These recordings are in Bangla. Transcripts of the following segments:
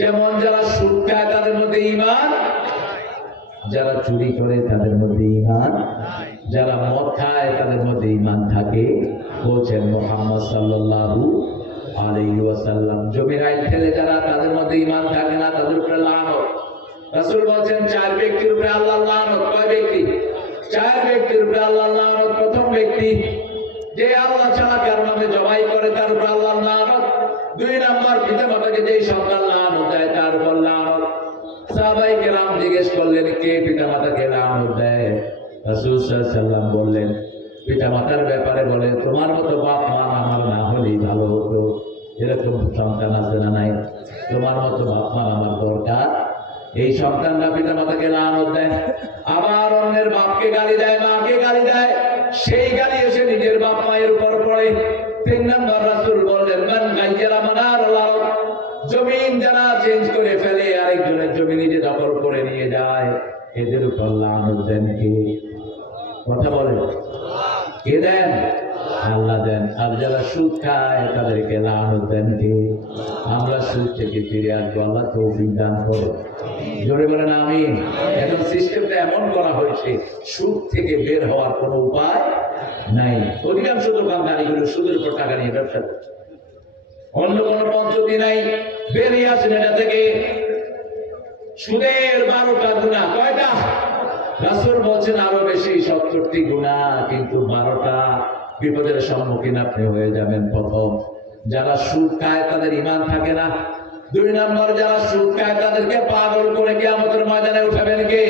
যেমন যারা সুদ খায় তাদের মধ্যে ঈমান, যারা চুরি করে তাদের মধ্যে ঈমান, যারা মদ খায় তাদের মধ্যে ঈমান থাকে। বলছেন মুহাম্মদ সাল্লাল্লাহু আলাইহি ওয়াসাল্লাম, জমির আইল ফেলে যারা তাদের মধ্যে ঈমান থাকে না তাদের উপরে লানত। রাসূল বলছেন 4 ব্যক্তির উপরে আল্লাহর লানত। কয় ব্যক্তি? 4 ব্যক্তির উপরে আল্লাহর লানত। প্রথম ব্যক্তি যে আল্লাহ ছাড়া কারো নামে জবাই করে তার উপর আল্লাহর লানত। 2 নাম্বার পিতামাতাকে যেই সন্তান লানত দেয় তার উপর লানত। সাহাবায়ে কেরাম জিজ্ঞেস করলেন কে পিতামাতাকে লানত দেয়? রাসূল সাল্লাল্লাহু আলাইহি ওয়াসাল্লাম বললেন পিতামাতার ব্যাপারে বলে তোমার মতো বাপ মা আমার না হলেই ভালো হতো। এরকম সন্তান আছে না নাই? তোমার মতো বাপ মা আমার দরকার। এই সন্তানরা পিতামাতাকে লানত দেয়, আবার অন্যের বাপকে গালি দেয়, মাকে গালি দেয়, সেই গালি এসে নিজের বাপ মায়ের উপর পড়ে। 3 নাম্বার রাসূল বললেন মান গায়্যারা মানার আল্লাহ, জমিন যারা চেঞ্জ করে ফেলে আরেকজনের জমি নিজে দখল করে নিয়ে যায়, এদের উপর লানত দেন কে? কথা বলেন কে দেন? আল্লাহ দেন। আর যারা সুদ খায় তাদেরকে লানত দেন কে? আমরা সুদ থেকে ফিরে আসবো, আল্লাহ তৌফিক দান করুন। জোরে বলেন আমিন। এখন সিস্টেমটা এমন করা হয়েছে সুদ থেকে বের হওয়ার কোনো উপায় নাই। অধিকাংশ দোকানদারিগুলো সুদের উপর টাকা নিয়ে ব্যবসা করছে, অন্য কোনো পদ্ধতি নাই। বেরিয়ে আসেন এটা থেকে। সুদের 12টা গুনাহ। কয়টা? রাসূল বলছেন আরো বেশি, 70টি গুনাহ, কিন্তু 12টা বিপদের সম্মুখীন আপনি হয়ে যাবেন। প্রথম, যারা সুদ খায় তাদের ঈমান থাকে না। 2 নম্বর, যারা সুদ খায় তাদেরকে পাগল করে কিয়ামতের ময়দানে উঠাবেন কে?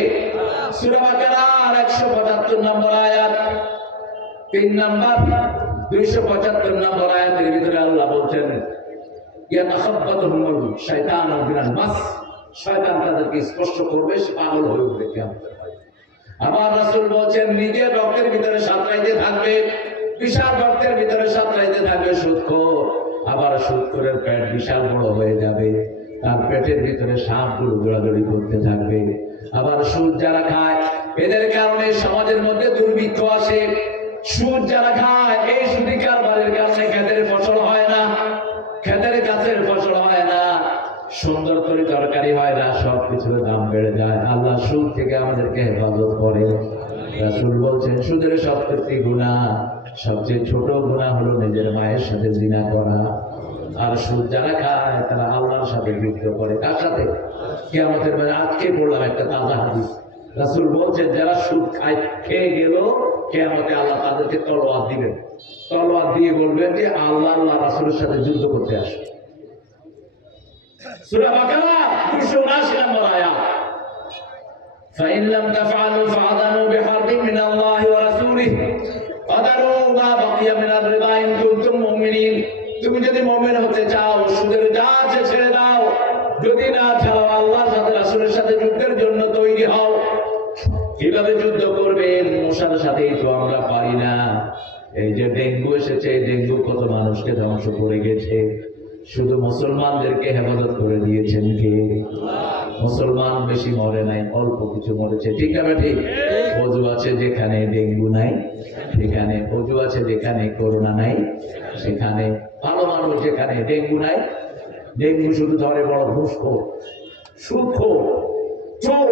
সূরা বাকারার 175 নম্বর আয়াত। 3 নম্বর 275 নম্বর আয়াতের ভিতরে আল্লাহ বলছেন ইয়াতাখাব্বাতুহুমুল শাইতানু বিনাল মাস, শয়তান তাদেরকে স্পর্শ করবে, সে পাগল হয়ে উঠবে কিয়ামতের ময়দানে। আবার রাসূল বলছেন নিজের রক্তের ভিতরে সাঁতরাইতে থাকবে, বিশাল রক্তের ভিতরে সাঁতরাইতে থাকবে সুদখোর। আবার সুদখোরের পেট বিশাল বড় হয়ে যাবে, তার পেটের ভিতরে সাপগুলো দৌড়াদৌড়ি করতে থাকবে। আবার সুদ যারা খায় এদের কারণে সমাজের মধ্যে দুর্ভিক্ষ আসে। সুদ যারা খায় এই সুদি কারবারের কারণে খেতের ফসল হয় না, খেতের গাছের ফসল হয় না, সুন্দর করে তরকারি হয় না, সবকিছুর দাম বেড়ে যায়। আল্লাহ সুদ থেকে আমাদেরকে হেফাজত করে। রাসূল বলছেন সুদের 70টি গুনাহ, সবচেয়ে ছোট গুনাহ হলো নিজের মায়ের সাথে জিনা করা। আর সুদ যারা খায় তারা আল্লাহর সাথে যুদ্ধ করে। কার সাথে? কিয়ামতের দিনে। আজকে পড়লাম একটা তাজা হাদিস, রাসূল বলছেন যারা সুদ খায় খেয়ে গেল, কিয়ামতে আল্লাহ তাদেরকে তলোয়ার দিবেন। তলোয়ার দিয়ে বলবেন যে আল্লাহ আল্লাহ রাসূলের সাথে যুদ্ধ করতে আসো। সূরা বাকারা 279 নম্বর আয়াত। فإن لم تفعلوا فأذنوا بحرب من الله ورسوله وذروا ما بقي من الربا إن كنتم مؤمنين। তুমি যদি মুমিন হতে চাও সুদের যা আছে ছেড়ে দাও, যদি না চাও আল্লাহর সাথে রাসূলের সাথে যুদ্ধের জন্য তৈরি হও। কিভাবে যুদ্ধ করবেন? মশার সাথেই তো আমরা পারি না। এই যে ডেঙ্গু এসেছে, ডেঙ্গু কত মানুষকে ধ্বংস করে গেছে, শুধু মুসলমানদেরকে হেফাজত করে দিয়েছেন কে? মুসলমান বেশি মরে নাই, অল্প কিছু মরেছে। ঠিক না ঠিক? অজু আছে যেখানে ডেঙ্গু নাই সেখানে, অজু আছে যেখানে করোনা নাই সেখানে, ভালো মানুষ যেখানে ডেঙ্গু নাই। ডেঙ্গু শুধু ধরে বড় ঘুষখোর, সুদখোর, চোর,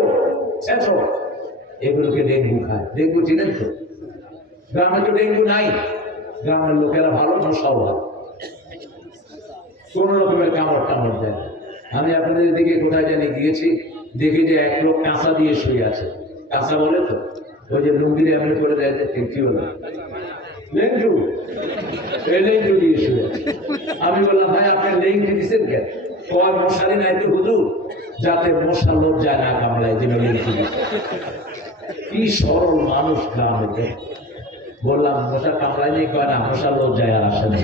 ছেচর, এগুলোকে ডেঙ্গু খায়। ডেঙ্গু চিনেন তো? গ্রামে তো ডেঙ্গু নাই, গ্রামের লোকেরা ভালো, মশাও ভালো, কোন রকমের কামড় টামড় দেয়। আমি আপনাদের দিকে কোথায় জানি গিয়েছি, দেখি যে এক লোক কাঁচা দিয়ে শুয়ে আছে। কাঁচা বলে তো ওই যে লুঙ্গিরে এমনি করে দেয়, কি বলে লেঞ্জু, এই লেঞ্জু দিয়ে শুয়ে। আমি বললাম ভাই আপনি লেঞ্জু দিচ্ছেন কেন? কয় মশারি নাই তো হুজুর, যাতে মশা লোক যায় না কামড়ায়, যেন লেঞ্জু দিচ্ছে। কি সরল মানুষ গ্রামে। বললাম মশা কামড়ায় নেই, কয় না মশা লোক যায় আর আসে না।